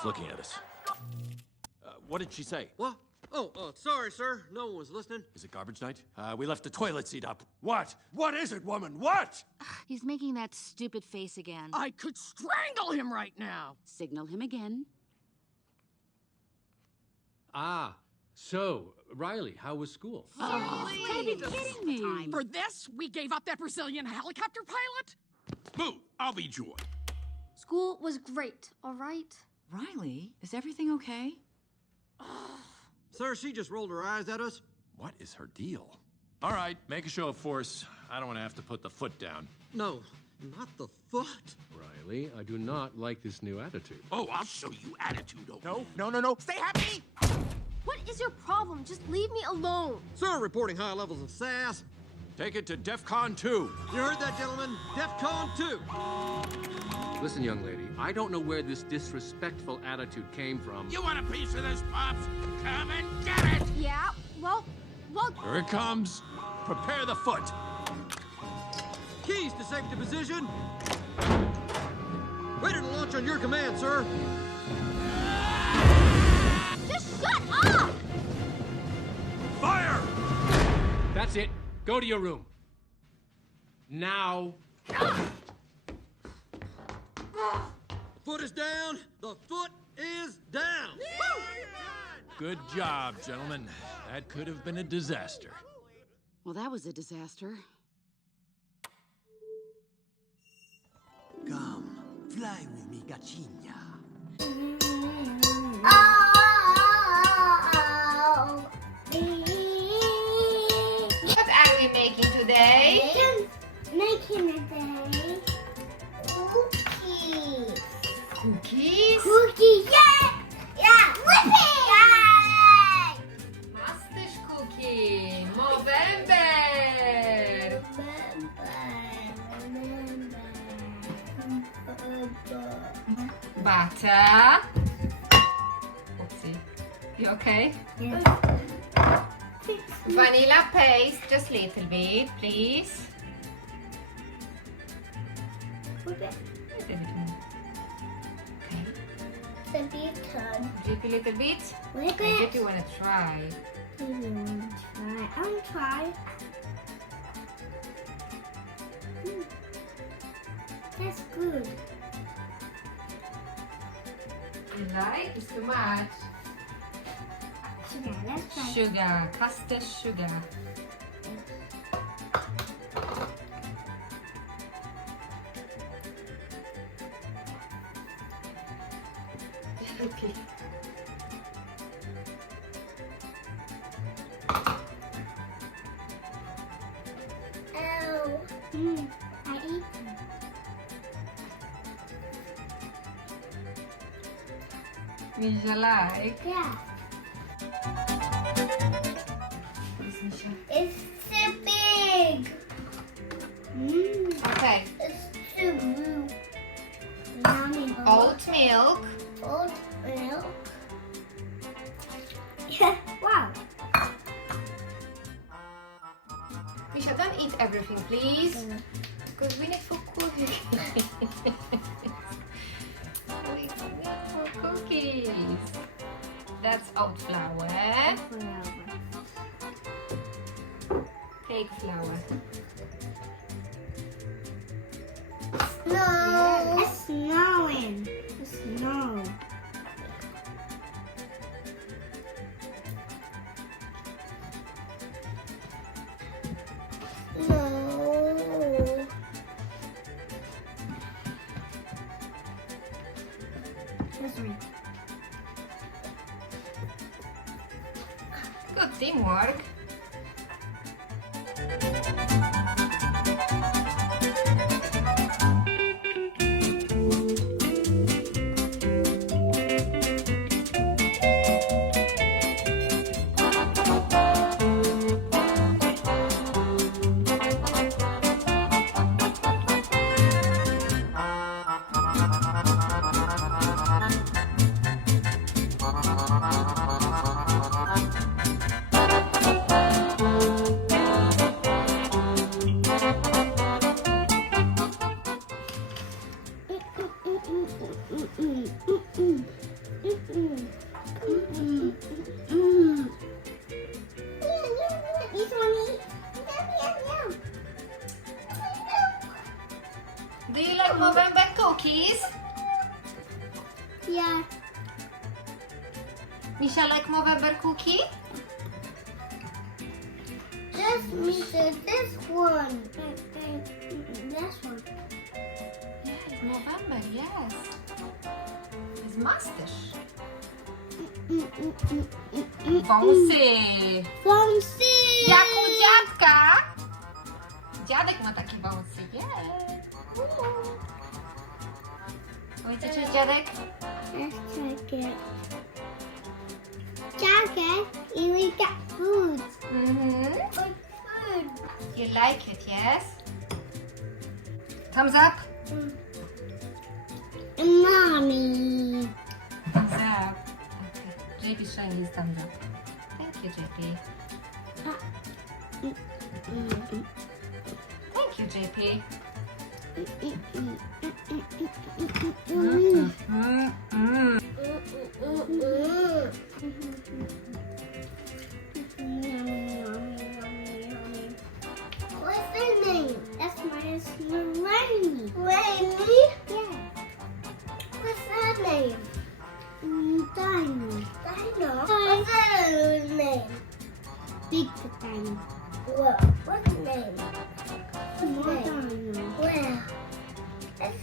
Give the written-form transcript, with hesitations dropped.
was looking at us. What did she say? What? Oh, sorry, sir. No one was listening. Is it garbage night? We left the toilet seat up. What? What is it, woman? What? He's making that stupid face again. I could strangle him right now. Signal him again. Ah, so, Riley, how was school? Oh, you gotta be kidding me. For this, we gave up that Brazilian helicopter pilot? Boo, I'll be joy. School was great, all right? Riley, is everything okay? Sir, she just rolled her eyes at us. What is her deal? All right, make a show of force. I don't want to have to put the foot down. No, not the foot. Riley, I do not like this new attitude. Oh, I'll show you attitude. No. Stay happy! What is your problem? Just leave me alone. Sir, reporting high levels of sass. Take it to DEFCON 2. You heard that, gentlemen? DEFCON 2. Listen, young lady, I don't know where this disrespectful attitude came from. You want a piece of this, Pops? Come and get it! Yeah, well... Here it comes. Prepare the foot. Keys to safety position. Ready to launch on your command, sir. Just shut up! Fire! That's it. Go to your room. Now. Foot is down. The foot is down. Good job, gentlemen. That could have been a disaster. Well, that was a disaster. Come, fly with me, Gacinha. What are we making today? Making today cookies. Cookies? Cookies, yeah! Yeah! Whipping! Yay! Moustache cookie. Movember. Butter. Oopsie. You okay? Yes. Vanilla paste, just little bit, please. Whip it. Little bit more. Okay. The big turn. Drip a little bit. Whip I it. bet you wanna try. I want to try. That's good. You like? It's too much. Sugar, let's try. Sugar, custard sugar. Okay. Oh. I eat them. Misha like? Yeah. Yes, Misha. It's too big. Okay. It's too blue. Yummy. Oat milk. Oat milk. Yeah. Wow. Misha, don't eat everything, please. Because we need for cookies. We need for cookies. That's oat flour. Cake flour. Snow. It's snowing. It's snow. No. Good teamwork. cookies? Yeah. Misha like Movember cookie? This means this one. This one. Yeah, it's Movember, yes. It's Moustache. Wąsy. Fancy. Jak u dziadka. Dziadek ma takie wąsy, yeah. Powiedzcie cześć, dziadek? Let's check it. Jacket, and we got food. Like food. You like it, yes? Thumbs up? Mommy. Thumbs up. Okay. JP's showing his thumbs up. Thank you, JP. Thank you, JP. What's their name? That's my Rainy. Rainy? Yeah. What's that name? Dino. Dino? What's that name? Big Dino. Whoa. What's the name? More Dino. Where? It's